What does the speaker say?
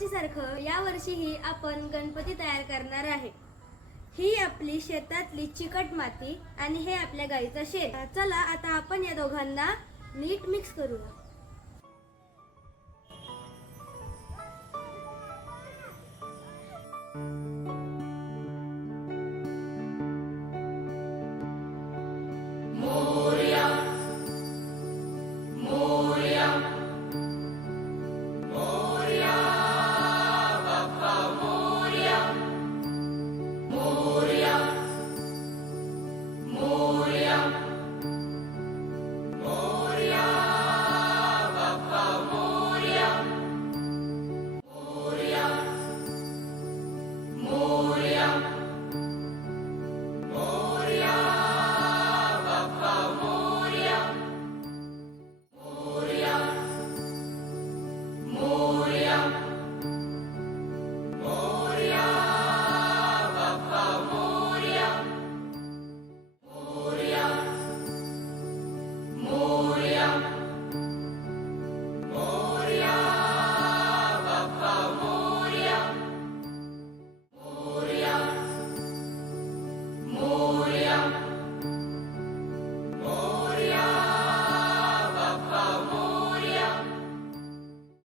दरवर्षीसारखं यावर्षीही आपण गणपती तयार करणार आहे. ही आपली शेतातली चिकट माती आणि हे आपल्या गाईचं शेत. चला आता आपण या दोघांना नीट मिक्स करूया.